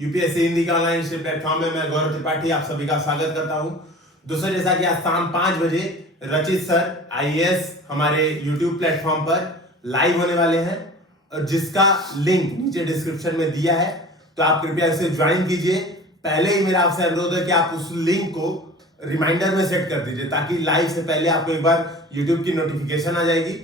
UPSC Hindi का online platform में मैं गौरव त्रिपाठी आप सभी का स्वागत करता हूं। दोस्तों, जैसा कि आज शाम 5 बजे रचित सर आईएएस हमारे यूट्यूब प्लेटफॉर्म पर लाइव होने वाले हैं और जिसका लिंक नीचे डिस्क्रिप्शन में दिया है, तो आप कृपया इसे ज्वाइन कीजिए। पहले ही मेरा आपसे अनुरोध है कि आप उस लिंक को रिमाइंडर में सेट कर दीजिए ताकि लाइव से पहले आपको एक बार यूट्यूब की नोटिफिकेशन आ जाएगी।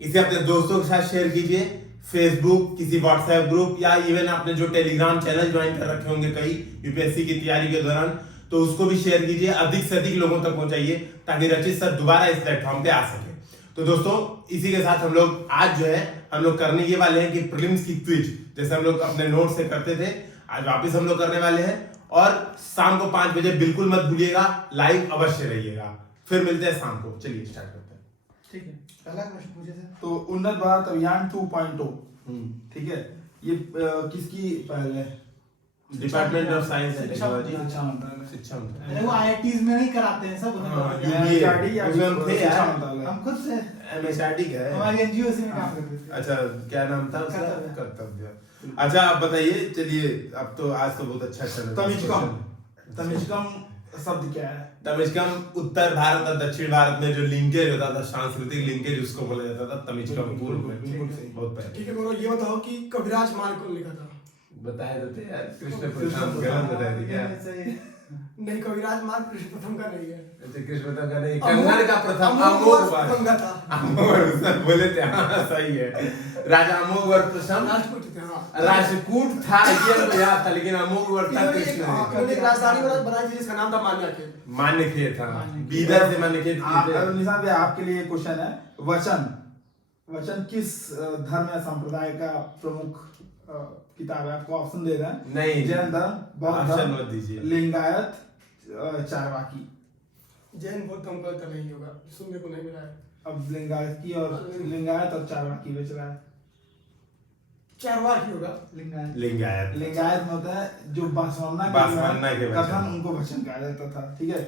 इसे अपने दोस्तों के साथ शेयर कीजिए, फेसबुक, किसी व्हाट्सएप ग्रुप या इवन आपने जो टेलीग्राम चैनल ज्वाइन कर रखे होंगे कई यूपीएससी की तैयारी के दौरान, तो उसको भी शेयर कीजिए, अधिक से अधिक लोगों तक पहुंचाइए ताकि रचित सर दोबारा इस प्लेटफॉर्म पे आ सके। तो दोस्तों, इसी के साथ हम लोग आज जो है हम लोग करने ये वाले हैं कि प्रीलिम्स की क्विज जैसे हम लोग अपने नोट से करते थे, आज वापस हम लोग करने वाले हैं और शाम को 5 बजे बिल्कुल मत भूलिएगा, लाइव अवश्य रहिएगा। फिर मिलते हैं शाम को। चलिए स्टार्ट करते हैं। ठीक है, पहला क्वेश्चन पूछे थे तो उन्नत भारत अभियान 2.0, ठीक है, ये किसकी पहल है? डिपार्टमेंट ऑफ साइंस एंड शिक्षा टेक्नोलॉजी, मंत्रालय। शिक्षा मंत्रालय। अरे वो आईआईटीज में नहीं कराते हैं सब MHRD या शिक्षा मंत्रालय? हम खुद से एमएसआरडी का है हमारी एनजीओ से में काम करते थे। अच्छा, क्या नाम था उसका? कर्तव्य। कर्तव्य। अच्छा, आप बताइए। चलिए, अब तो आज तो बहुत अच्छा चल रहा है। तमिचकम शब्द क्या है? तमिचकम उत्तर भारत और दक्षिण भारत में जो लिंकेज होता था, सांस्कृतिक लिंकेज, उसको बोला जाता था तमिचकम। पूर्व में बिल्कुल सही। बहुत पहले। ठीक है, बोलो ये बताओ कि कविराज मार्ग कौन लिखा था? बताए देते यार, कृष्ण प्रथम गलत बताए थे क्या? नहीं, कविराज मार्ग कृष्ण प्रथम का नहीं है। अच्छा, कृष्ण प्रथम का नहीं, कन्नड़ का प्रथम अमोघ अमोघ प्रथम का था। अमोघ बोले थे। हाँ, सही है। राजा अमोघ प्रथम राजपूत थे, हाँ। राजपूत था, ये तो याद था, लेकिन अमोघ था कृष्ण। इन्होंने एक राजधानी बनाई थी जिसका नाम था मान्यखेत। मान्यखेत था, बीदर से मान्यखेत निशान भाई, आपके लिए क्वेश्चन है। वचन किस धर्म या संप्रदाय का प्रमुख किताब है? आपको ऑप्शन दे रहे हैं। नहीं, जैन धर्म, बौद्ध ऑप्शन मत धर्म, दीजिए। लिंगायत, चारवाकी। जैन बौद्ध धर्म का नहीं होगा, सुनने को नहीं मिला है। अब लिंगायत और चारवाकी बेच रहा है। चारवाकी होगा। लिंगायत। लिंगायत में होता है जो बासवन्ना के वचन। कथन, उनको वचन कहा जाता था। ठीक है।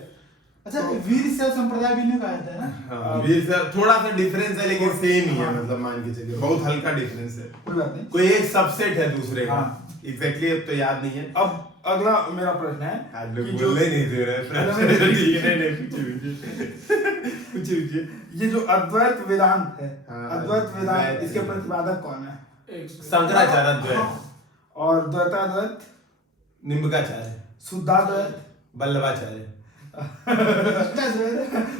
अच्छा, वीर शैव संप्रदाय भी नहीं कहा जाता है ना? हाँ, वीर से थोड़ा सा डिफरेंस है, लेकिन सेम ही है। मतलब मान के चलिए बहुत हल्का डिफरेंस है, कोई बात नहीं। कोई एक सबसेट है दूसरे का। हाँ। एग्जैक्टली, अब तो याद नहीं है। अब अगला मेरा प्रश्न है आज लोग कि जो बोलने नहीं दे रहे प्रश्न। ठीक है, नहीं, पूछिए। ये जो अद्वैत वेदांत है, हाँ, अद्वैत वेदांत, अद्वैत इसके वेदांत। प्रतिपादक कौन है? शंकराचार्य द्वैत, और द्वैताद्वैत, निम्बकाचार्य, शुद्धाद्वैत, वल्लभाचार्य,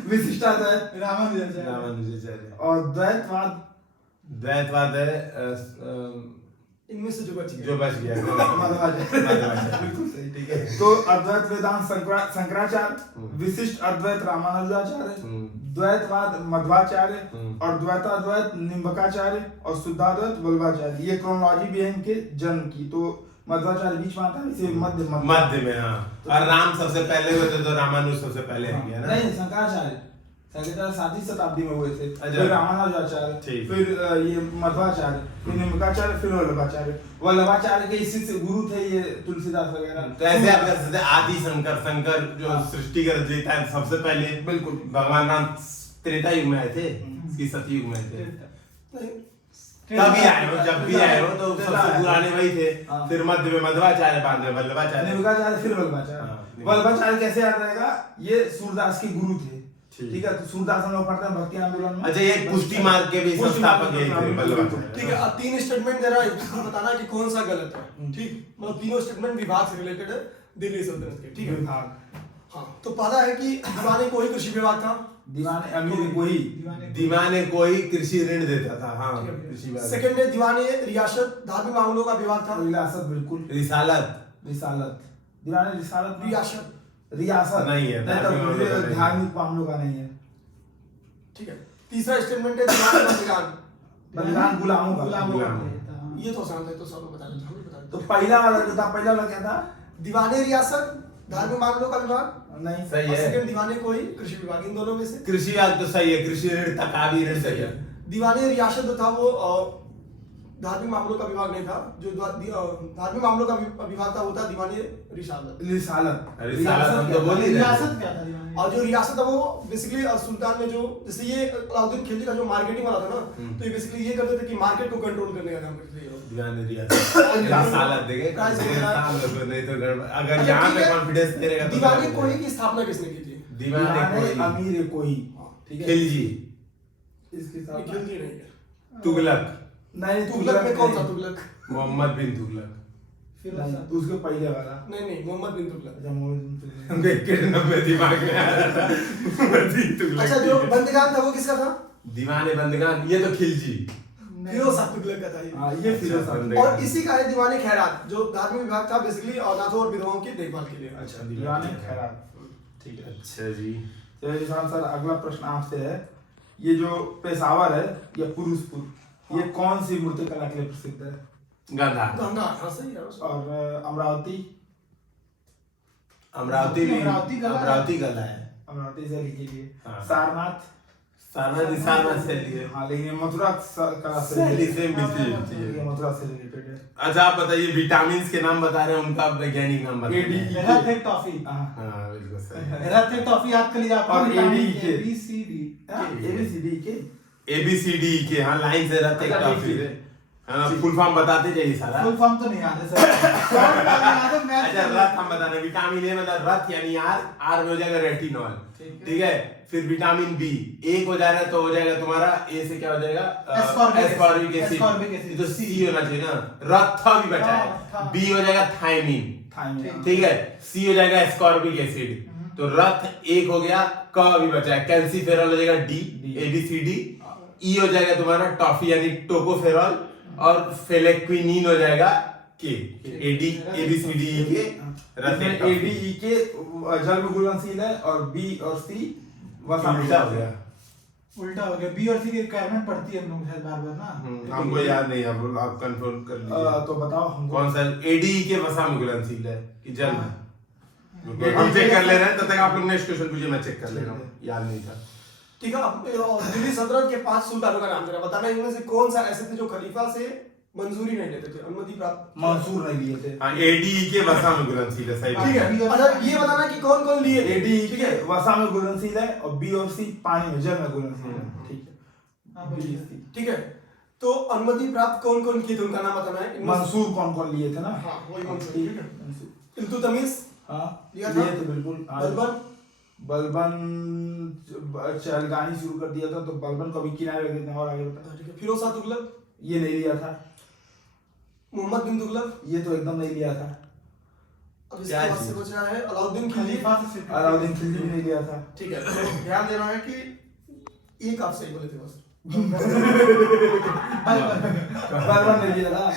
विशिष्टाद्वैत, रामानुजाचार्य। रामानुजाचार्य। और द्वैतवाद। द्वैतवाद है इनमें से जो बची जो बच गया मध्वाचार्य। बिल्कुल सही, ठीक है। तो अद्वैत वेदांत शंकराचार्य, विशिष्ट अद्वैत रामानुजाचार्य, द्वैतवाद मध्वाचार्य, और द्वैताद्वैत निम्बकाचार्य, और शुद्धाद्वैत वल्लभाचार्य। ये क्रोनोलॉजी भी है इनके जन्म की। तो मध्वाचार्य बीच में आता है, इसे मध्य में। हाँ, और राम सबसे पहले हुए थे, तो रामानुज सबसे पहले आ गया ना। नहीं, शंकराचार्य 7वीं शताब्दी में हुए थे। अच्छा। फिर रामानुजाचार्य, ठीक। फिर ये मध्वाचार्य, फिर निम्बकाचार्य, फिर वल्लभाचार्य। वल्लभाचार्य के इसी से गुरु थे ये तुलसीदास वगैरह। तो ऐसे आप कह सकते हैं आदि शंकर जो सृष्टि कर देता है सबसे पहले। बिल्कुल। भगवान राम त्रेता युग में आए थे कि सतयुग में थे? नहीं, तभी आए हो, जब भी आए हो तो सबसे पुराने वही थे। हाँ। फिर मध्य में मध्वाचार्य, बाद में वल्लभाचार्य। निम्बकाचार्य, फिर वल्लभाचार्य। हाँ, वल्लभाचार्य कैसे याद रहेगा? ये सूरदास के गुरु थे। ठीक। ठीक है। तो सूरदास हम लोग पढ़ते हैं भक्ति आंदोलन में। अच्छा, ये पुष्टि मार्ग के भी संस्थापक यही थे, वल्लभाचार्य। ठीक है। अब 3 स्टेटमेंट दे रहा है, इसको बताना कि कौन सा गलत है। ठीक, मतलब तीनों स्टेटमेंट विभाग से रिलेटेड है, दिल्ली सल्तनत के। ठीक है। विभाग। हाँ, तो पहला है कि दीवाने को ही कृषि विभाग था। दीवाने अमीर कोई। दीवाने कोई कृषि ऋण देता था। हाँ, कृषि विभाग। सेकंड में दीवाने रियासत धार्मिक मामलों का विभाग था। रियासत, बिल्कुल। रिसालत दीवाने रिसालत में रियासत रियासत नहीं है, धार्मिक मामलों का नहीं है। ठीक है। तीसरा स्टेटमेंट है दीवान बलिदान। बलिदान गुलामों का। ये तो आसान है, तो सब बता देते हैं, बता तो देते पहला वाला जो था, पहला वाला क्या था? हैं। दीवाने रियासत धार्मिक मामलों का विभाग, नहीं, सही और है। सेकंड दीवाने कोई कृषि विभाग। इन दोनों में से कृषि विभाग तो सही है, कृषि ऋण तकावी ऋण सही है। दीवाने रियासत जो था वो धार्मिक मामलों का विभाग नहीं था, जो धार्मिक मामलों का विभाग था वो था दीवानी रिसालत। रिसालत रिसालत हम तो बोल ही रहे थे। रियासत क्या था दीवानी? और जो रियासत है वो बेसिकली सुल्तान में जो जैसे ये अलाउद्दीन खिलजी का जो मार्केटिंग वाला था ना, तो ये बेसिकली ये करते थे कि मार्केट को कंट्रोल करने का काम करते थे ये लोग। दीवान रिसालत देखे नहीं तो अगर यहाँ पे कॉन्फिडेंस नहीं रहेगा तो दीवानी कोई की स्थापना किसने की थी? दीवाने अमीर कोई, ठीक है, खिलजी, इसके साथ खिलजी नहीं है। तुगलक, नहीं, तुगलक में कौन सा तुगलक? मोहम्मद बिन तुगलक, फिरोज उसके पहले वाला। नहीं मोहम्मद बिन तुगलक। अच्छा, मोहम्मद बिन तुगलक। देख के नब्बे दिमाग में आ रहा था मोहम्मद बिन तुगलक। अच्छा, जो बंदगान था वो किसका था? दीवाने बंदगान, ये तो खिलजी। फिरोज शाह तुगलक का था ये। हाँ, ये फिरोज शाह। बंदगान। और इसी का है दीवाने खैरात, जो धार्मिक विभाग था बेसिकली अनाथों और विधवाओं की देखभाल के लिए। अच्छा, दीवाने खैरात, ठीक है। अच्छा जी, चलिए निशान सर, अगला प्रश्न आपसे है। ये जो पेशावर है या पुरुषपुर, ये कौन सी मूर्तिकला के लिए प्रसिद्ध है? गंधा, गंगा, हाँ सही है। और अमरावती? अमरावती भी अमरावती कला है। अमरावती कला है। अमरावती से लीजिए। हाँ। सारनाथ? सारनाथ से लिए। हाँ, लेकिन ये मथुरा कला से शैली से मिलती ये जुलती है। मथुरा से रिलेटेड है। अच्छा आप बताइए, विटामिन के नाम बता रहे हैं, उनका वैज्ञानिक नाम बताइए। AD। रथ एक टॉफी, हाँ, हाँ बिल्कुल सही। रथ एक टॉफी याद कर लीजिए आपको। और विटामिन AD के। A, B, C, D। ABCD के ABCD के, हाँ लाइन से रहते अच्छा, टॉफी। ठीक है। हाँ फुल फॉर्म बताते जाइए सारा। फुल फॉर्म तो नहीं याद है सर। शॉर्ट में याद है, मैथ अच्छा में- रथ हम बता रहे हैं, विटामिन ए मतलब रथ यानी आर में हो जाएगा रेटिनॉल, ठीक है। फिर विटामिन बी, एक हो जाएगा तो हो जाएगा तुम्हारा ए से क्या हो जाएगा? Ascorbic ascorbic Ascorbic acid. acid। तो सी होना चाहिए ना, रथ भी बचा है। था। बी हो जाएगा थायमिन, थाइमिन। ठीक है। सी हो जाएगा एस्कॉर्बिक एसिड। तो रथ एक हो गया, क भी बचा है, कैल्सीफेरॉल हो जाएगा डी, D। ABCD। ई हो जाएगा तुम्हारा टॉफी यानी टोकोफेरॉल, और फेलेक्विनिन हो जाएगा के, AD ABCD के रथ इसमें एक टॉफी। ADE के जल में घुलनशील है, और बी और सी वसा में उल्टा हो गया। उल्टा हो गया। बी और सी की रिक्वायरमेंट पड़ती है हम लोग शायद बार बार ना। हमको याद नहीं है, आप कंट्रोल कर लीजिए। तो बताओ हमको। कौन सा ADE के वसा में घुलनशील है कि जल में? ADE हम चेक कर ले रहे हैं, तब तक आप लोग नेक्स्ट क्वेश्चन पूछिए, मैं चेक कर ले रहा हूँ, याद नहीं था। ठीक है, अब दिल्ली सल्तनत के 5 सुल्तानों का नाम जरा बताना, इनमें से कौन सा ऐसे थे जो खलीफा से मंजूरी नहीं लेते थे, अनुमति प्राप्त? मंसूर नहीं लिए थे। हाँ ADE के वसा में घुलनशील है, सही बात ठीक है। है। अच्छा ये बताना कि कौन कौन लिए थे? ADE ठीक के है। वसा में घुलनशील है, और बी और सी पानी में, जल में घुलनशील है, ठीक है। हाँ, बोलिए। ठीक है, तो अनुमति प्राप्त कौन कौन किए थे उनका नाम बताना है। इनमें से- मंसूर कौन कौन लिए थे ना? हाँ वही मंसूर, ठीक ठीक है, है। मंसूर। इल्तुतमिश हाँ, लिया था? लिए थे बिल्कुल। बलबन, बलबन चहलगानी शुरू कर दिया था, तो बलबन को भी किनारे रख देते हैं। और आगे बता। ठीक है। फिरोज शाह तुगलक, ये नहीं लिया था, मोहम्मद बिन तुगलक, ये तो एकदम नहीं लिया था। अब इसके क्या बाद से चीज? बचा है अलाउद्दीन खिलजी। खलीफा से सिर्फ- अलाउद्दीन खिलजी भी नहीं लिया था। ठीक है, तो ध्यान देना है कि एक आप सही बोले थे बस। बलबन नहीं लिया था।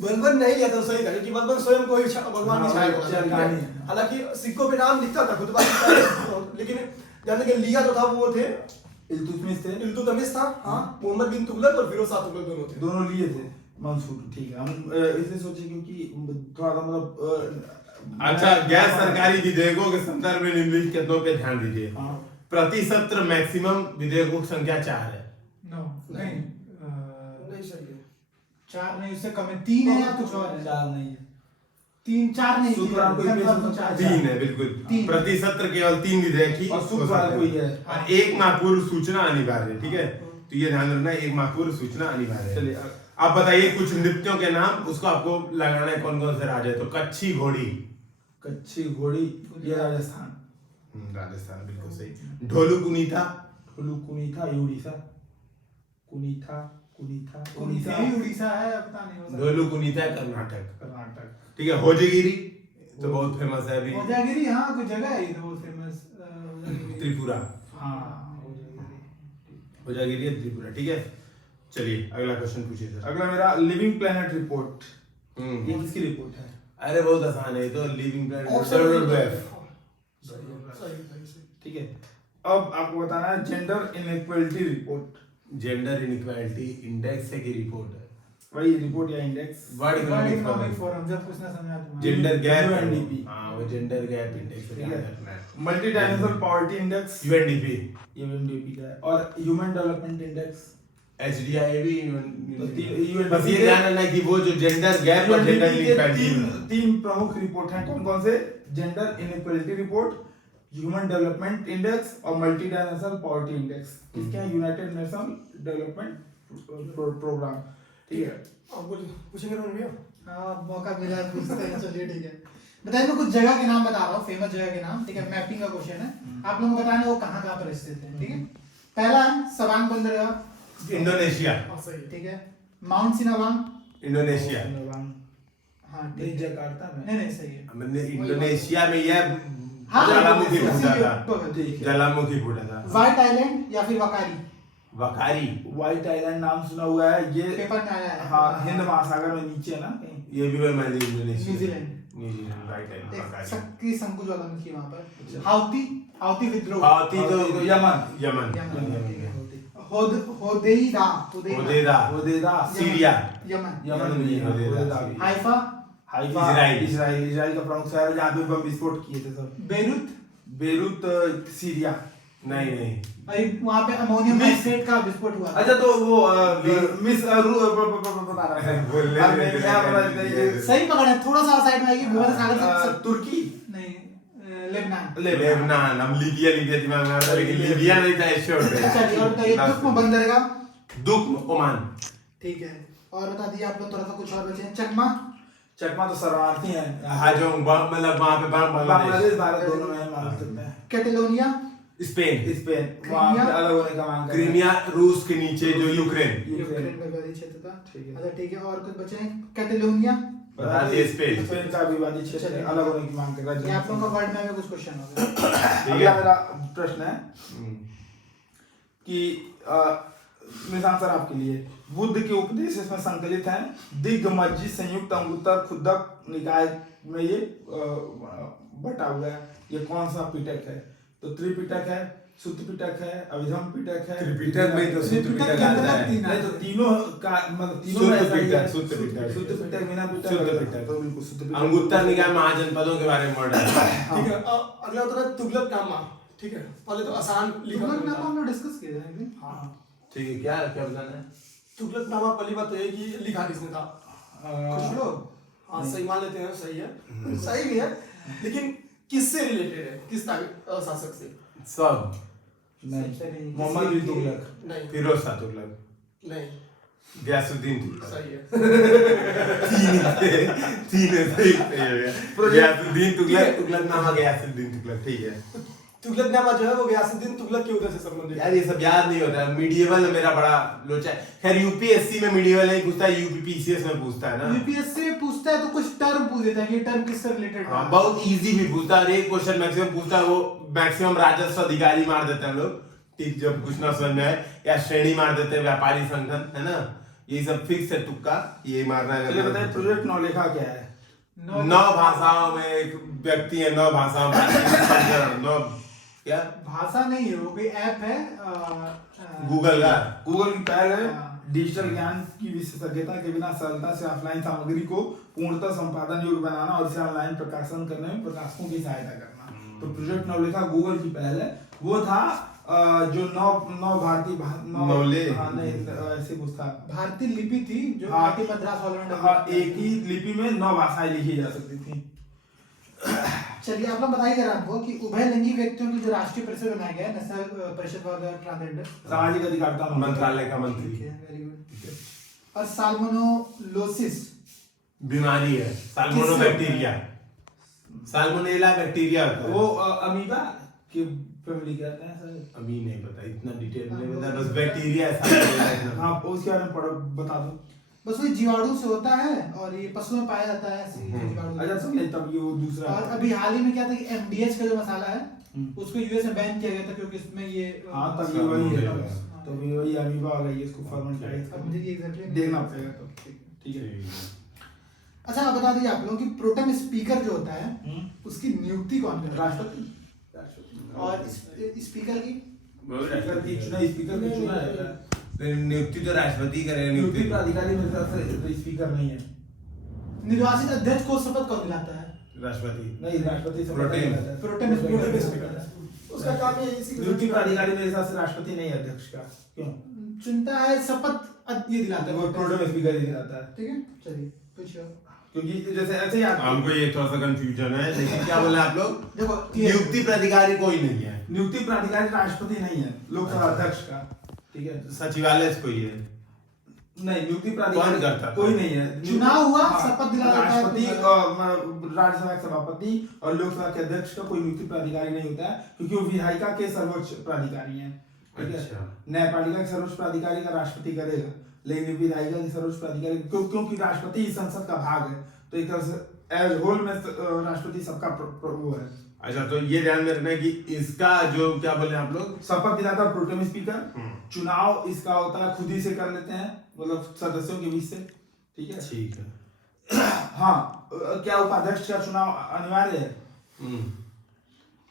बलबन नहीं लिया था, सही था, क्योंकि बलबन स्वयं को ही भगवान हाँ, की छाया हुआ था, ठीक है? चहलगानी। हालांकि सिक्कों पे नाम लिखता था खुतबा लिखता था, लेकिन जाने के लिया जो था वो थे इल्तुतमिश थे, इल्तुतमिश था, हाँ, मोहम्मद बिन तुगलक और फिरोज शाह तुगलक दोनों थे। दोनों लिए थे। मंसूर, ठीक है। हम इसलिए सोचे क्योंकि थोड़ा सा मतलब अच्छा, गैर सरकारी विधेयकों के संदर्भ में निम्नलिखित कथनों पे ध्यान दीजिए। हाँ। प्रति सत्र मैक्सिमम विधेयकों की संख्या 4 है। नो, नहीं, नहीं सही है। 4 नहीं, उससे कम है। 3 है या कुछ और है? 4 नहीं है। 3 4 नहीं, शुक्रवार को ही confirm पेश तो 4 3 है बिल्कुल। तीन। प्रति सत्र केवल 3 विधेयक ही और हो शुक्रवार सकते को ही हैं। है। और 1 माह पूर्व सूचना अनिवार्य है, ठीक है। तो ये ध्यान रखना, 1 माह पूर्व सूचना अनिवार्य है। चलिए आप बताइए कुछ नृत्यों के नाम, उसको आपको लगाना है कौन कौन से राज्य है। तो कच्छी घोड़ी, कच्ची घोड़ी, ये राजस्थान। राजस्थान, बिल्कुल सही। ढोलू कुनीता, ढोलू कुनीथा, ये उड़ीसा। कुनीथा, कुनीथा, उड़ीसा ही उड़ीसा है, पता नहीं हो सकता। ढोलू कुनीता कर्नाटक, कर्नाटक। ठीक है। होजगिरी तो बहुत फेमस है अभी, ओजागिरी, हाँ कोई जगह है बहुत फेमस। त्रिपुरा। हाँ, होजागिरी है त्रिपुरा, ठीक है। चलिए अगला क्वेश्चन पूछिए सर। अगला मेरा लिविंग प्लेनेट रिपोर्ट, हम्म। ये किसकी रिपोर्ट है? अरे बहुत आसान है, तो लिविंग प्लेनेट ऑप्शन ठीक है। अब आपको बताना है gender inequality report. Gender inequality index है की रिपोर्ट है? वही रिपोर्ट या index. World world economic economic forum, forum, जब कुछ ना समझा तुम्हारा। Gender gap, UNDP। हाँ वो जेंडर गैप इंडेक्स ठीक है। है। Multi dimensional poverty index, UNDP, ये यूएनडीपी का है। और ह्यूमन डेवलपमेंट इंडेक्स, HDI भी तो UNDP बस ये के- ध्यान रखना है कि वो जो जेंडर गैप और जेंडर UNDP के इनइक्वालिटी तीन प्रमुख रिपोर्ट हैं कौन कौन से? Gender inequality report, human development index और मल्टी डायमेंशनल पॉवर्टी इंडेक्स। किसके हैं? United Nation Development Programme. ठीक है, आप बोलिए, पूछेंगे रोहन भैया? हाँ, मौका मिला है, पूछते हैं, चलिए ठीक है। बताइए, मैं कुछ जगह के नाम बता रहा हूँ, फेमस जगह के नाम, ठीक है? मैपिंग का क्वेश्चन है, आप लोगों को बताना है वो कहाँ कहाँ पर स्थित है, ठीक है? पहला है सवांग बंदरगाह, इंडोनेशिया हाँ सही है। ठीक है? माउंट सिनावांग, इंडोनेशिया हाँ नहीं, ठीक है, जकार्ता में। नहीं नहीं सही है। मैंने इंडोनेशिया में यह हाँ, ज्वालामुखी इसी फूटा था, बगल। ठीक है। ज्वालामुखी फूटा था। व्हाइट आइलैंड या फिर वकारी, वकारी व्हाइट आइलैंड नाम सुना हुआ है ये। पेपर में आया है। हाँ, हिंद महासागर में नीचे है ना कहीं। ये भी मैंने इंडोनेशिया न्यूजीलैंड। न्यूजीलैंड राइट है एक वकारी। शक्ति संकुच ज्वालामुखी वहाँ पर। हाउती विद्रोह, हाउती तो यमन। यमन यमन, ठीक है। Hodeidah, Hodeidah Hodeidah Syria Yemen, Yemen में है, होदेदा भी। Haifa, Haifa Israel. इजराइल का प्रमुख शहर है जहाँ पे बम विस्फोट किए थे सब। Beirut, Beirut Syria. नहीं नहीं अरे वहाँ पे अमोनियम नाइट्रेट का विस्फोट हुआ था। अच्छा तो वो मिस बता रहा है बोलने अब दे, मैं क्या दे, बोला दे, था दे, ये? दे। सही पकड़ा है, थोड़ा सा साइड में आइए, बहुत सागर से तुर्की नहीं, लेबनान। लेबनान। हम लीबिया दिमाग में आ रहा था, लेकिन लीबिया नहीं था, एश्योर चलिए और बताइए, दुख्म बंदरगाह, दुख ओमान। ठीक है? और बता दिए आप लोग, थोड़ा सा कुछ और बचे हैं। चकमा, चकमा तो शरणार्थी है हाजोंग मतलब वहाँ पे बांग्लादेश बांग्लादेश भारत दोनों में मान सकते हैं। कैटेलोनिया, स्पेन स्पेन वहाँ पे अलग होने का मांग कर रहे हैं। क्रीमिया रूस के नीचे जो यूक्रेन यूक्रेन में विवादित क्षेत्र था। ठीक है। अच्छा ठीक है, और कुछ बचे हैं। कैटेलोनिया, बता दिए स्पेन। स्पेन का विवादित क्षेत्र है, अलग होने की मांग कर रहा है। ये आप लोगों का वर्ड में कुछ क्वेश्चन हो गया। ठीक अगला है मेरा प्रश्न है कि निशान सर आपके लिए, बुद्ध के उपदेश इसमें संकलित हैं। दिग्मज्जी संयुक्त अंगुत्तर खुद्दक निकाय में ये बटा हुआ है। ये कौन सा पिटक है? तो त्रिपिटक है, सुत्त पिटक है, अभिधम पिटक है। त्रिपिटक में तो सुत्त त्रिपिटक पिटक के अंदर आता है। तीन नहीं तो तीनों का मतलब तीनों सुत्त में ऐसा ही है। पिटक, सुत्त पिटक। सुत्त पिटक, बिना पिटक, सुत्त अभिधम। पिटक। तो बिल्कुल सुत्त पिटक। अंगुत्तर निकाय महाजनपदों के बारे में वर्ड है। ठीक है, अगला उत्तर है तुगलकनामा। ठीक है, पहले तो आसान लिखा तुगलक होता नाम है। हम लोग डिस्कस किए थे एक दिन। हाँ, ठीक है, क्या क्या बताना है? तुगलकनामा पहली बात तो ये कि लिखा किसने था? खुसरो, हाँ सही मान लेते हैं, सही है, सही भी है, लेकिन किससे रिलेटेड है? किस शासक से? सब नहीं, मोहम्मद बिन तुगलक। नहीं फिरोज शाह तुगलक, नहीं, गयासुद्दीन तुगलक। सही है। तीन सही हो गया। गयासुद्दीन तुगलक, तुगलकनामा गयासुद्दीन तुगलक। ठीक है। तुगलकनामा जो है वो गयासुद्दीन तुगलक के उदय से संबंधित है। यार ये सब याद नहीं होता है। मीडिएवल मेरा बड़ा लोचा है। खैर यूपीएससी में मीडिएवल नहीं पूछता है, यूपीपीसीएस में पूछता है ना। यूपीएससी से पूछता है तो कुछ टर्म पूछ देता है कि टर्म किससे रिलेटेड हाँ, बहुत इजी भी पूछता है। और एक क्वेश्चन मैक्सिमम पूछता है, वो मैक्सिमम राजस्व अधिकारी मार देते हैं लोग, ठीक, जब कुछ ना समझ में आए, या श्रेणी मार देते हैं, व्यापारी संगठन, है ना। ये सब फिक्स है, तुक्का ये मारना है। चलिए बताइए, प्रोजेक्ट नौलेखा क्या है? 9 भाषाओं में एक व्यक्ति है, 9 भाषाओं में 9 क्या भाषा नहीं है, वो कोई ऐप है गूगल का गूगल की पहल है हाँ। डिजिटल ज्ञान की विशेषज्ञता के बिना सरलता से ऑफलाइन सामग्री को पूर्णतः संपादन योग्य बनाना और इसे ऑनलाइन प्रकाशन करने में प्रकाशकों की सहायता करना। तो प्रोजेक्ट नौलेखा गूगल की पहल है। वो था जो नौ भारतीय नौले। हाँ नहीं, ऐसे कुछ था। भारतीय लिपि थी जो हाँ। आईटी मद्रास वालों ने हाँ, एक ही लिपि में 9 भाषाएं लिखी जा सकती थी। चलिए आप लोग बताइएगा आपको कि उभयलिंगी व्यक्तियों की जो राष्ट्रीय परिषद बनाया गया है, नेशनल परिषद फॉर द ट्रांसजेंडर, सामाजिक अधिकारिता मंत्रालय का ठीक मंत्री है, वेरी गुड। और साल्मोनेलोसिस बीमारी है, साल्मोनो बैक्टीरिया, साल्मोनेला बैक्टीरिया होता है। वो अमीबा की फैमिली कहते हैं सर। अभी नहीं पता, इतना डिटेल नहीं पता, बस बैक्टीरिया है साल्मोनेला। हाँ, उसके बारे में पढ़ो, बता दो। बस वही जीवाणु से होता है और ये पशुओं में पाया जाता है जीवाणु। अच्छा सब नहीं, तब ये वो दूसरा। और अभी हाल ही में क्या था कि एमडीएच का जो मसाला है हम्म। उसको यूएस में बैन किया गया था क्योंकि इसमें ये हाँ, तब ये वही है, हाँ। तब ये वही अमीबा वाला ये इसको फर्मेंटाइज अब मुझे ये एग्जैक्टली देखना पड़ेगा तो। ठीक है। अच्छा आप बता दीजिए आप लोग कि प्रोटेम स्पीकर जो होता है उसकी नियुक्ति कौन करता है? राष्ट्रपति। और स्पीकर की स्पीकर की चुना, स्पीकर की चुना है। नियुक्ति तो राष्ट्रपति करेगा। नियुक्ति नियुक्ति प्राधिकारी मेरे हिसाब से स्पीकर नहीं है। निर्वाचित अध्यक्ष को शपथ कौन दिलाता है? राष्ट्रपति नहीं, राष्ट्रपति से प्रोटेम। Pro tem pro tem speaker. उसका काम ये है, इसी नियुक्ति प्राधिकारी मेरे हिसाब से राष्ट्रपति नहीं है, अध्यक्ष का। क्यों? चुनता है, शपथ ये दिलाता है वो प्रोटोम स्पीकर ही रहता है, ठीक है। चलिए पूछिए। क्योंकि जैसे ऐसे ही आप हमको ये थोड़ा सा कंफ्यूजन है, लेकिन क्या बोले आप लोग? देखो नियुक्ति प्राधिकारी कोई नहीं है, नियुक्ति प्राधिकारी राष्ट्रपति नहीं है, लोकसभा अध्यक्ष का, ठीक है। सचिवालय से कोई है? नहीं, नियुक्ति कौन प्राधिकारी करता था? कोई नहीं है। चुनाव हुआ, हाँ, शपथ दिलाया जाता है, राष्ट्रपति तो- और राज्यसभा के सभापति और लोकसभा के अध्यक्ष का कोई नियुक्ति प्राधिकारी नहीं होता है, क्योंकि वो विधायिका के सर्वोच्च प्राधिकारी हैं, ठीक है। अच्छा। न्यायपालिका के सर्वोच्च प्राधिकारी का राष्ट्रपति करेगा, लेकिन विधायिका के सर्वोच्च प्राधिकारी क्योंकि राष्ट्रपति संसद का भाग है, तो एक तरह से एज होल में राष्ट्रपति सबका वो है। अच्छा, तो ये ध्यान में रखना है कि इसका जो क्या बोले आप लोग, शपथ दिलाता है प्रोटेम स्पीकर, हम्म। चुनाव इसका होता है खुद ही से कर लेते हैं, मतलब सदस्यों के बीच से, ठीक है। ठीक है। हाँ, क्या उपाध्यक्ष का चुनाव अनिवार्य है?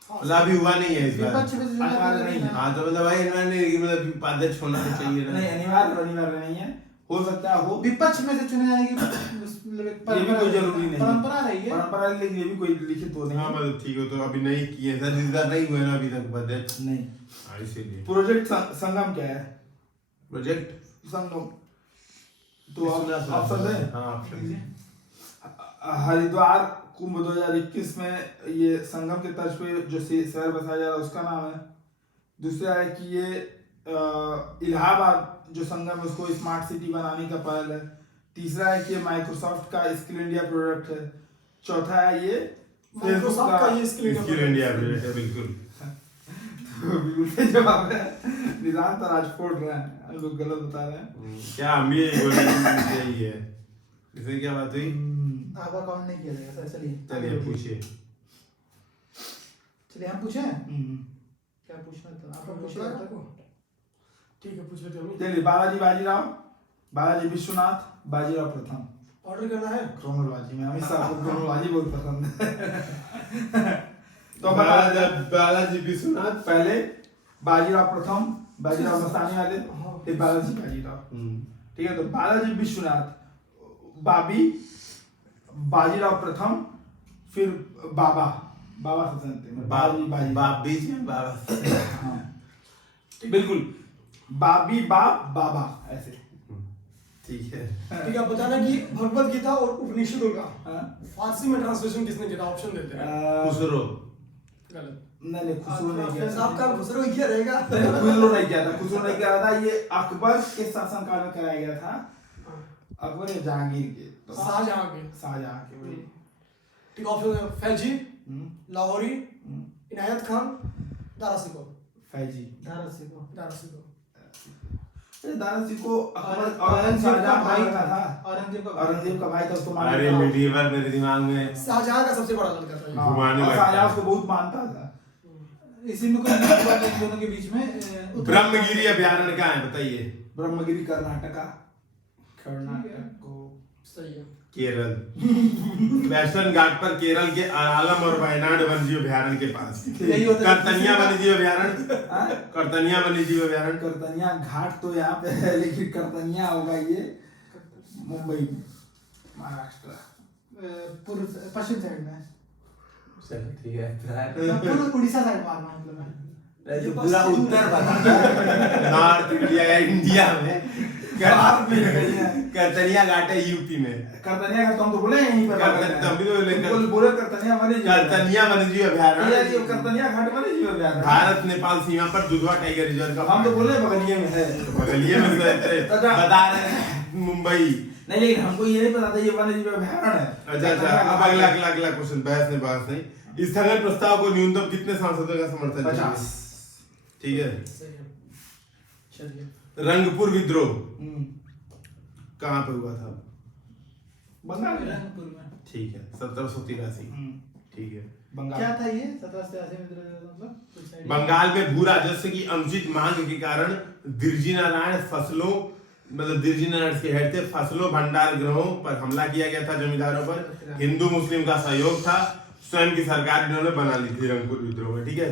मतलब अभी हुआ नहीं है इस बार। विपक्ष में से चुनाव अनिवार्य नहीं है। हाँ, तो मतलब भाई इन्होंने नहीं, कि मतलब उपाध्यक्ष होना तो चाहिए ना। नहीं, अनिवार्य नहीं है, हो सकता है हो, विपक्ष में से चुने जाने की मतलब एक ये भी कोई जरूरी नहीं है। परंपरा रही है। परंपरा है, लेकिन ये भी कोई लिखित वो नहीं हाँ है। मतलब ठीक है, तो अभी नहीं किए सर, इस बार नहीं हुए ना अभी तक उपाध्यक्ष। नहीं। हाँ, इसीलिए प्रोजेक्ट संगम क्या है? प्रोजेक्ट संगम तो ऑप्शन है। हाँ, ऑप्शन है। हरिद्वार कुंभ 2021 में ये संगम के तर्ज पे जो शहर बसाया जा रहा है उसका नाम है। दूसरा है कि ये इलाहाबाद जो संगम है उसको स्मार्ट सिटी बनाने का पहल है। तीसरा है कि माइक्रोसॉफ्ट का स्किल इंडिया प्रोडक्ट है। चौथा है ये माइक्रोसॉफ्ट का ये स्किल इंडिया प्रोजेक्ट है, बिल्कुल। तो बिल्कुल सही जवाब है। निदान तो राज फोड़ रहे हैं, हम लोग गलत बता रहे हैं। क्या हम भी यही बोल रहे हैं कि यही है। इसमें क्या बात हुई? आपका काउंट नहीं किया जाएगा सर। चलिए चलिए पूछिए। चलिए हम पूछे। क्या पूछना था आपका? पूछिए। ठीक है, पूछ लेते हैं। चलिए, बालाजी बाजीराव, बालाजी विश्वनाथ, बाजीराव प्रथम। ऑर्डर करना है। क्रोनोलॉजी में हमें सबको क्रोनोलॉजी बहुत पसंद है। तो बालाजी विश्वनाथ पहले बाजीराव प्रथम, बाजीराव मस्तानी वाले, फिर बालाजी बाजीराव, ठीक है। तो बालाजी विश्वनाथ, बाबी, बाजीराव प्रथम, फिर बाबा सबसे अंतिम है, बालाजी बाजीराव। बाप बीच में बाबा। हाँ, बिल्कुल, बाबी बाप बाबा ऐसे। ठीक है। ठीक है, आप बताना कि भगवत गीता और उपनिषदों का हाँ? फारसी में ट्रांसलेशन किसने किया? ऑप्शन देते हैं। खुसरो। गलत। नहीं, खुसरो नहीं किया था। आपका खुसरो ही किया रहेगा। खुसरो नहीं किया था, खुसरो नहीं किया था। ये अकबर के शासनकाल में कराया गया था, अकबर या जहांगीर के, तो शाहजहां के। शाहजहां के वही। ठीक, ऑप्शन फैजी, हम्म, लाहौरी, हम्म, इनायत खान, दारा सिको। फैजी। दारा सिको। दारा सिको अकबर और शाहजहां भाई का था। औरंगजेब का भाई था, उसको मारा अरे था। मिडीवल मेरे दिमाग में शाहजहां का सबसे बड़ा लड़का था ये। हाँ, घुमाने और लगता शाहजहां है। उसको बहुत मानता था। इसी में कोई बात है इन दोनों के बीच में। ब्रह्मगिरी अभयारण्य कहाँ है बताइए? ब्रह्मगिरी कर्नाटका, कर्नाटक को सही है। केरल। वेस्टर्न घाट पर केरल के आलम और वायनाड वन्यजीव अभयारण्य के पास। यही होता है। करतनिया वन्यजीव अभयारण्य। हाँ? करतनिया वन्यजीव अभयारण्य। करतनिया घाट तो यहाँ पे है, लेकिन करतनिया होगा ये मुंबई में, महाराष्ट्र। पूर्व पश्चिम साइड में। चलो ठीक है। पूर्व उड़ीसा साइड मारना है मतलब मैं। तो पूरा उत्तर बता। नॉर्थ इंडिया या इंडिया में करतनिया घाट है यूपी में। करतनिया घाट तो हम तो बोले यहीं पर बोले करतनिया करतनिया वन्यजीव अभयारण्य करतनिया घाट वाले जीव अभयारण्य। भारत नेपाल सीमा पर दुधवा टाइगर रिजर्व का हम तो बोले बगलिए में है। बगलिए में बता रहे हैं मुंबई। नहीं, लेकिन हमको ये नहीं पता था ये वन्य जीव अभयारण्य है। अच्छा, अब अगला क्वेश्चन। बहस नहीं। स्थगन प्रस्ताव को न्यूनतम कितने सांसदों का समर्थन चाहिए? 50। ठीक है। सही है। चलिए। रंगपुर विद्रोह कहाँ पे हुआ था? बंगाल में। रंगपुर में। ठीक है, 1783। ठीक है। बंगाल। क्या था ये 1783 में मतलब कुछ idea? बंगाल में भू राजस्व की अनुचित मांग के कारण दिरजी नारायण के हेड थे फसलों भंडार गृहों पर हमला किया गया था। जमींदारों पर हिंदू मुस्लिम का सहयोग था। स्वयं की सरकार इन्होंने बना ली थी रंगपुर विद्रोह में। ठीक है।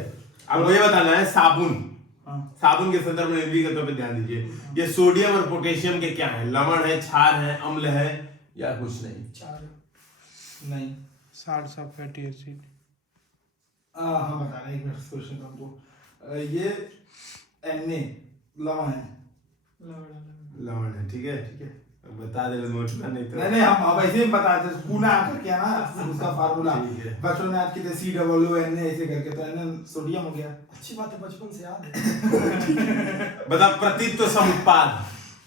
अब ये बताना है साबुन के संदर्भ में इमली के तौर पे ध्यान दीजिए। ये सोडियम और पोटेशियम के क्या है? लवण है, क्षार है, अम्ल है या कुछ नहीं? नहीं, साल्ट्स ऑफ फैटी एसिड। हम बता रहे हैं एक मिनट क्वेश्चन हमको। ये Na लवण है, लवण है, ठीक है। बता दे मोटना नहीं तो नहीं हम अब ऐसे ही बताते पूना आकर क्या ना उसका फार्मूला ठीक है। बचपन में आपकी थे COO ऐसे करके तो एन सोडियम हो गया। अच्छी बात है, बचपन से याद है। बता प्रतित्व समुत्पाद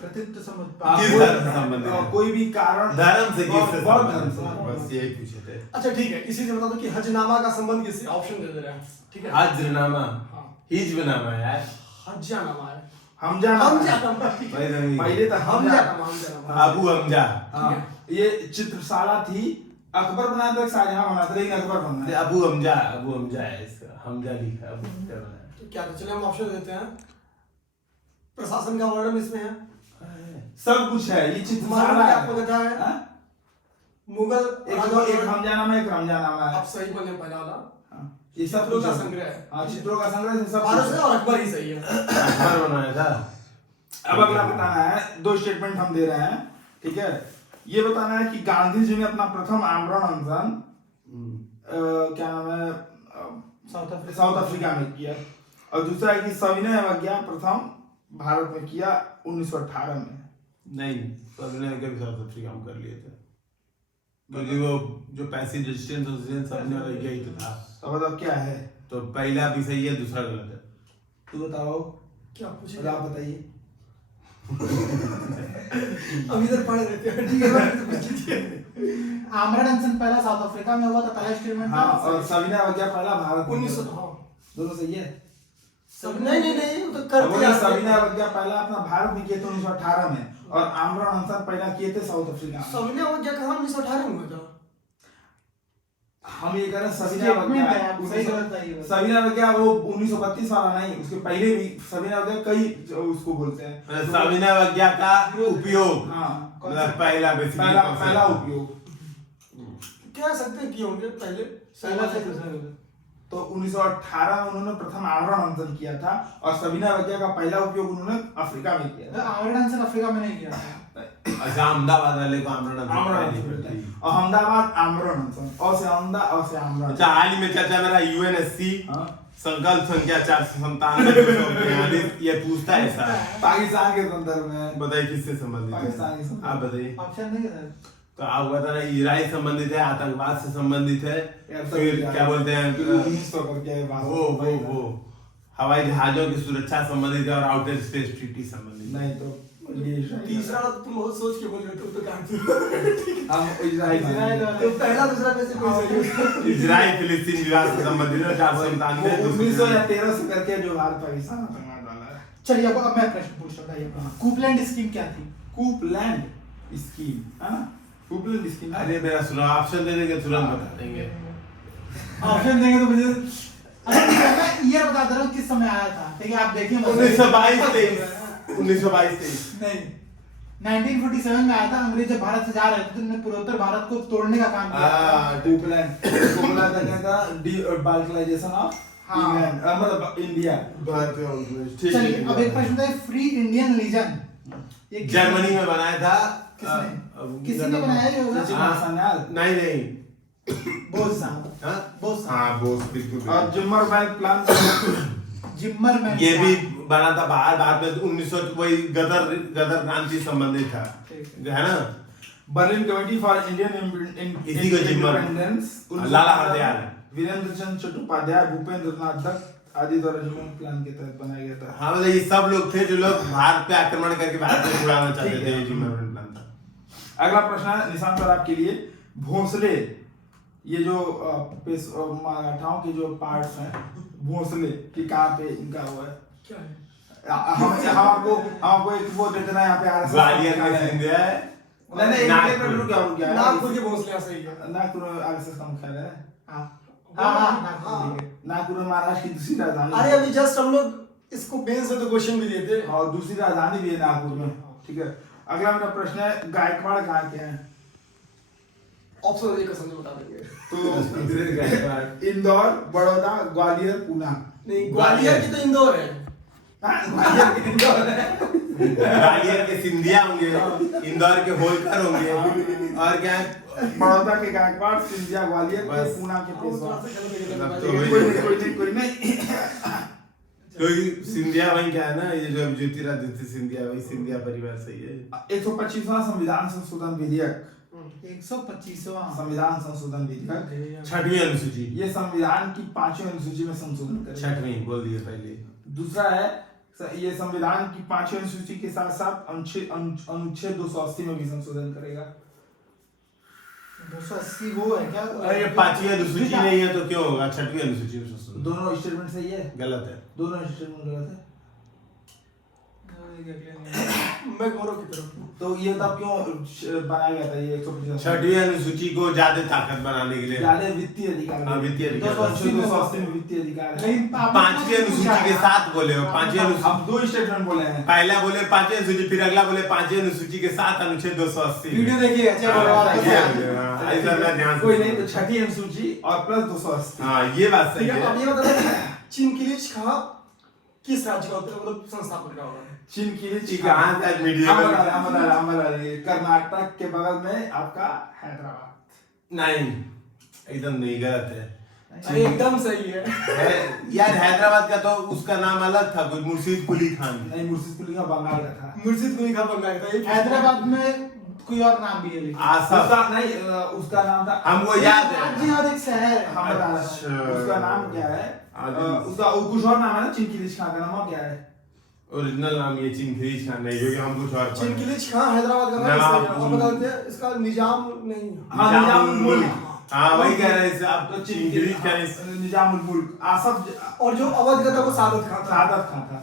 प्रतित्व हाँ, किस कोई- धर्म से संबंधित है? कोई भी कारण धर्म से किससे बहुत संबंधित धर्म है? से। बस यही पूछे थे। अच्छा ठीक है, इसी से बता दो कि हजनामा का संबंध किससे? ऑप्शन दे रहे हैं, ठीक है। हजनामा, हाँ। हिजनामा यार। हज्जानामा है। हमजानामा भाई रंगी। पहले तो हमजानामा, हमजानामा। अबू हमजा। हाँ ये चित्रशाला थी, अकबर बनाया था, शाहजहां बनाया था, लेकिन अकबर बनाया। अबू हमजा है इसका, हमजा लिखा है, अबू हमजा बनाया तो क्या तो चलिए हम ऑप्शन देते हैं। प्रशासन का वर्णन इसमें है। सब कुछ है, ये चित्रशाला मालूम है है। आपको पता है? हाँ? मुगल एक राजाओं एक में- हमजानामा एक रमजानामा है। आप सही बोले पहला वाला। हाँ, ये सब चित्रों कुछ का है। संग्रह है। हाँ चित्रों का संग्रह है, सब भारत कुछ से है। और अकबर ही सही है। अकबर बनाया था। अब अगला बताना है, 2 स्टेटमेंट हम दे रहे हैं, ठीक है। ये बताना है कि गांधी जी ने अपना प्रथम आमरण अनशन क्या नाम है साउथ अफ्रीका में किया, और दूसरा है कि सविनय अवज्ञा प्रथम भारत में किया 1918 में। नहीं, सबने कभी साउथ अफ्रीका में कर लिए थे, क्योंकि वो जो पैसिव रेजिस्टेंस सबने वही यही तो था। तो मतलब क्या है, तो पहला भी सही है, दूसरा गलत है। तू बताओ, क्या पूछे? मतलब आप बताइए। अब इधर पढ़े रहते हैं, ठीक है भाई, तो पूछ लीजिए। आमरण अनशन पहला साउथ अफ्रीका में हुआ था, पहला स्टेटमेंट हाँ, और सविनय अवज्ञा पहला भारत में। 1900 हाँ। दोनों सही है। सब नहीं वो तो कर अब दिया। बोले सविनय अवज्ञा पहला अपना भारत में किए थे 1918 में, और आमरण अनशन पहला किए थे साउथ अफ्रीका में। सविनय अवज्ञा कहाँ 1918 में हुआ था? हम ये कह रहे हैं सविनय स्टेटमेंट है, आप अवज्ञा सही गलत बताइए बस। सविनय अवज्ञा वो 1932 वाला नहीं, उसके पहले भी सविनय अवज्ञा कई उसको बोलते हैं। सविनय अवज्ञा का उपयोग, हाँ, मतलब पहला पहला उपयोग। कह सकते हैं कि होंगे पहले। पहला से दूसरा गलत। तो 1918 में उन्होंने प्रथम आमरण अनशन किया था, और सविनय अवज्ञा का पहला उपयोग उन्होंने अफ्रीका में किया था। आमरण अनशन अफ्रीका में नहीं किया था। अच्छा, अहमदाबाद वाले को आमरण आमरण अनशन, अहमदाबाद आमरण अनशन, और से अहमदा और से आमरण। अच्छा, हाल ही में चर्चा मेरा UNSC हाँ, संकल्प संख्या 497 ये पूछता है ऐसा। पाकिस्तान के संदर्भ में। बताइए किससे संबंधित पाकिस्तान के है? संबंधित। आप बताइए। ऑप्शन नहीं है सर। तो आप बताना, इजराइल संबंधित है, आतंकवाद से संबंधित है, फिर क्या बोलते हैं 1900 का क्या है बात? वो हवाई जहाजों की सुरक्षा संबंधित है, और आउटर स्पेस ट्रीटी संबंधित है। नहीं तो ये तीसरा तो तुम बहुत सोच के बोल रहे थे, तो कहाँ हम इजराइल तो पहला दूसरा में से कोई सही है? इजराइल फिलिस्तीन विवाद से संबंधित है, 497 1900 या 1300 से करके जो भारत पाकिस्तान आतंकवाद वाला है। चलिए अब मैं प्रश्न पूछ रहा था, ये कूपलैंड स्कीम क्या थी? कूपलैंड स्कीम है ना, कूपलैंड स्कीम। अरे मेरा सुनो, ऑप्शन दे देंगे तुरंत बता देंगे। ऑप्शन देंगे तो मुझे अच्छा मैं ईयर बता दे रहा हूँ किस समय आया था, ठीक है आप देखिए। 1922-23 नहीं, 1947 में आया था। अंग्रेज जब भारत से जा रहे थे तो उन्होंने पूर्वोत्तर भारत को तोड़ने का काम किया था। कूपलैंड का डिबाल्कनाइजेशन ऑफ हाँ। इंग्लैंड, मतलब इंडिया। चलिए अब एक प्रश्न था, फ्री इंडियन लीजन ये किसने- जर्मनी में बनाया था। किसी ने बनाया जो होगा? सचिन हासनयाल नहीं बोस साहब। हाँ? बोस साहब। हाँ, बोस बिल्कुल। और जिम्मरमैन प्लान। जिम्मरमैन ये भी साहब। बना था बाद में 1900 वही गदर क्रांति संबंधित था, ठीक है ना। बर्लिन कमेटी फॉर इंडियन इसी को जिम्मर- इंडिपेंडेंस, लाला हरदयाल। वीरेंद्र चंद्र चट्टोपाध्याय, भूपेंद्र नाथ दत्त आदि द्वारा जिम्मर प्लान के तहत बनाया गया था। हाँ, मतलब ये सब लोग थे जो लोग भारत पे आक्रमण करके भारत को छुड़ाना चाहते थे। ये जिम्मरमैन प्लान था। अगला प्रश्न है निशांत सर आपके लिए, भोसले, ये जो मराठाओं के जो पार्ट्स हैं भोसले कि कहाँ पे इनका हुआ है? क्या है? हम आपको एक वो दे देना यहाँ पे RSS ग्वालियर का में है। सिंधिया है। नहीं नागपुर। रुक गया नागपुर के भोसले सही है। नागपुर में RSS का मुख्यालय है। हाँ हाँ। नागपुर में महाराष्ट्र की दूसरी राजधानी अरे है। अभी जस्ट हम लोग इसको बेंस में तो क्वेश्चन भी दिए थे। और दूसरी राजधानी भी है नागपुर में, ठीक है। अगला मेरा प्रश्न है, गायकवाड़ कहाँ के हैं? ऑप्शन एक कसम से बता देंगे। तो इंदौर, बड़ौदा, ग्वालियर, पुणे। नहीं, ग्वालियर की तो इंदौर है। ग्वालियर के इंदौर है। ग्वालियर के सिंधिया होंगे, इंदौर के होलकर होंगे, और क्या है? बड़ौदा के गायकवाड़, सिंधिया ग्वालियर के, बस। पुणे के पेशवा। तो कोई नहीं। क्योंकि सिंधिया वही क्या है ना, ये जो ज्योतिरादित्य सिंधिया, वही सिंधिया परिवार से ही है। 125वां संविधान संशोधन विधेयक, 125वां संविधान संशोधन विधेयक, 6वीं अनुसूची, ये संविधान की 5वीं अनुसूची में संशोधन करेगा। 6वीं बोल दिए पहले। दूसरा है ये संविधान की 5वीं अनुसूची के साथ साथ अनुच्छेद 280 में भी संशोधन करेगा। 280 वो है क्या? अरे 5वीं अनुसूची नहीं है तो क्यों होगा 6वीं अनुसूची में संशोधन? दोनों स्टेटमेंट सही है, गलत है। दोनों स्टेटमेंट गलत है। मैं गौरव की तरफ हूँ। तो ये तब क्यों बनाया गया था ये 125? 6वीं अनुसूची को ज्यादा ताकत बनाने के लिए, ज्यादा वित्तीय अधिकार, हाँ, वित्तीय अधिकार। 280 में वित्तीय अधिकार है। लेकिन आपने 5वीं अनुसूची के साथ बोले हो, 5वीं अनुसूची, हम दो स्टेटमेंट बोले हैं। पहला बोले 5वीं अनुसूची, फिर अगला बोले 5वीं अनुसूची के साथ अनुच्छेद 280। वीडियो देखिएगा, चलो ऐसा ना ध्यान से। कोई नहीं तो 6वीं अनुसूची और प्लस 280। हाँ ये बात सही ठीक है, अब है। ये बताइए चिनकिलिच खां किस राज्य का होता है, मतलब संस्थापक का होगा? चिनकिलिच कहाँ से आज मीडिया में? कर्नाटक के बगल में आपका हैदराबाद। नहीं, एकदम नहीं, गलत है। अरे एकदम सही है। यार हैदराबाद का तो उसका नाम अलग था, कुछ मुर्शीद कुली खान। नहीं, मुर्शिद कुली का बंगाल का था। मुर्शिद कुली खां बंगाल का। हैदराबाद में कोई और नाम भी है लेकिन आसफ, उसका नहीं, उसका नाम था, हमको याद है। राज्य और एक शहर है। हम बता रहे हैं। अच्छा। उसका नाम क्या है? आदिल। उसका कुछ और नाम है ना, चिनकिलिच खां का नाम क्या है? ओरिजिनल नाम ये चिनखिरीच खान नहीं, क्योंकि हम कुछ और पढ़े। चिनकिलिच खां हैदराबाद का नाम नवाब है। अब बताते हैं इसका निजाम नहीं। हाँ, निजामुल मुल्क। हाँ वही कह रहे हैं आप, तो चिनखिरीच खान निजामुल मुल्क। आसफ, और जो अवध का था वो सादत खां था। सादत खां था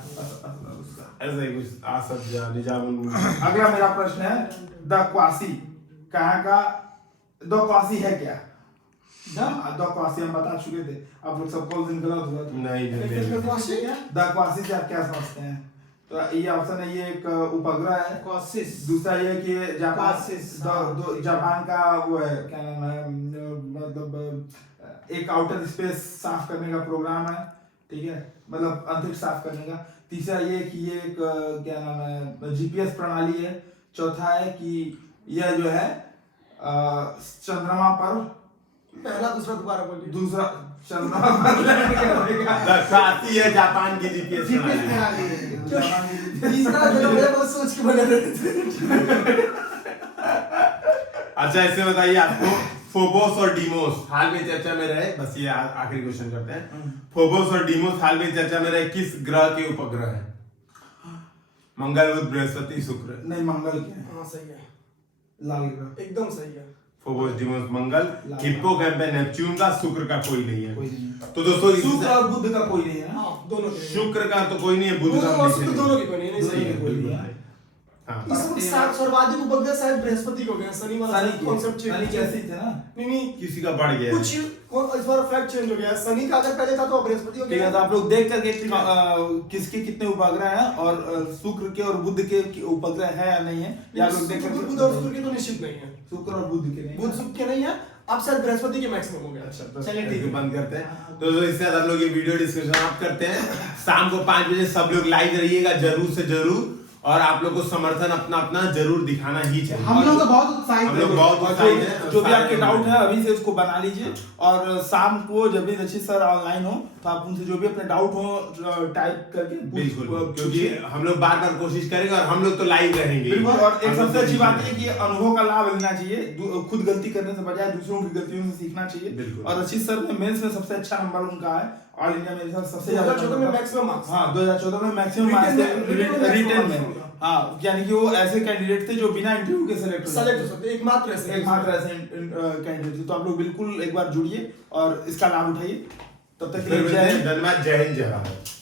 उसका। ऐसा ही कुछ, आसफ जा निजामुल। अगला मेरा प्रश्न है, द क्वासी कहाँ का? द क्वासी है क्या? द क्वासी हम बता चुके थे, आप लोग सबको उस दिन गलत हुआ था। नहीं क्वासी क्या? द क्वासी से आप क्या समझते हैं? तो ये ऑप्शन है, ये एक उपग्रह है। कॉसिस। दूसरा ये कि जापान क्वासिस, जापान का वो है, क्या नाम है, मतलब एक आउटर स्पेस साफ करने का प्रोग्राम है, ठीक है, मतलब अंतरिक्ष साफ करने का। तीसरा ये कि ये एक क्या नाम है, जीपीएस प्रणाली है। चौथा है कि यह जो है चंद्रमा पर पहला दूसरा दोबारा बोलिए। दूसरा चंद्रमा पर लैंड करेगा। दक्षाती है जापान की जीपीएस जीपीएस प्रणाली। प्रणाली है। जापान की तीसरा जो मैं बहुत सोच के बना रहे थे। अच्छा इससे बताइए आपको, फोबोस और डीमोस हाल में चर्चा में रहे, बस ये आखिरी क्वेश्चन करते हैं। फोबोस और डीमोस हाल में चर्चा में रहे, किस ग्रह के उपग्रह हैं? मंगल, बुध, बृहस्पति, शुक्र। नहीं, मंगल के हैं। हाँ सही है, लाल ग्रह। एकदम सही है। फोबोस, डीमोस, मंगल, हिप्पोकैम्पस, नेपच्यून का, शुक्र का कोई नहीं है। कोई नहीं। तो दोस्तों शुक्र और बुध का कोई नहीं है ना? हाँ दोनों के। शुक्र का तो कोई नहीं है, बुध बुध का और भी शुक्र नहीं दोनों की कोई नहीं, नहीं सही है। कोई नहीं है। हाँ। इस वक्त सर्वाधिक उपग्रह शायद बृहस्पति को गए, शनि वाला कॉन्सेप्ट चेंज। शनि कैसी थे ना? नहीं किसी का बढ़ गया है। कुछ इस बार फैक्ट चेंज हो गया है। शनि का अगर पहले था तो अब बृहस्पति हो ठीक है, गया। तो आप लोग देख करके किसके कितने उपग्रह हैं और शुक्र के और बुध के उपग्रह है या नहीं है, या आप लोग देख करके। बुध और शुक्र के तो निश्चित नहीं है। शुक्र और बुध के नहीं। बुध शुक्र के नहीं है, अब शायद बृहस्पति के मैक्सिमम हो गया। अच्छा चलिए ठीक है, बंद करते हैं। तो इसके बाद हम लोग ये वीडियो डिस्कशन आप करते हैं। शाम को 5 बजे सब लोग लाइव रहिएगा जरूर से जरूर, और आप लोग को समर्थन अपना अपना जरूर दिखाना ही चाहिए। हम लोग तो बहुत उत्साहित हम लोग हैं। बहुत और उत्साहित हैं। जो भी आपके डाउट है अभी से उसको बना लीजिए, और शाम को जब भी रचित सर ऑनलाइन हो तो आप उनसे जो भी अपने डाउट हो टाइप करके बिल्कुल, क्योंकि हम लोग बार बार कोशिश करेंगे और हम लोग तो लाइव रहेंगे। बिल्कुल। और एक सबसे अच्छी बात है कि अनुभव का लाभ लेना चाहिए, खुद गलती करने से बजाय दूसरों की गलतियों से सीखना चाहिए। बिल्कुल। और रचित सर में मेंस में सबसे अच्छा नंबर उनका है, ऑल इंडिया में सबसे 2014 में ज्यादा मैक्सिमम मार्क्स। हाँ 2014 में मैक्सिमम मार्क्स रिटर्न में। हाँ, यानी कि वो ऐसे कैंडिडेट थे जो बिना इंटरव्यू के सेलेक्ट हो सकते, एकमात्र ऐसे कैंडिडेट थे। तो आप लोग बिल्कुल एक बार जुड़िए और इसका लाभ उठाइए। तब तक के फिर लिए मिलते हैं। धन्यवाद, जय हिंद, जय भारत।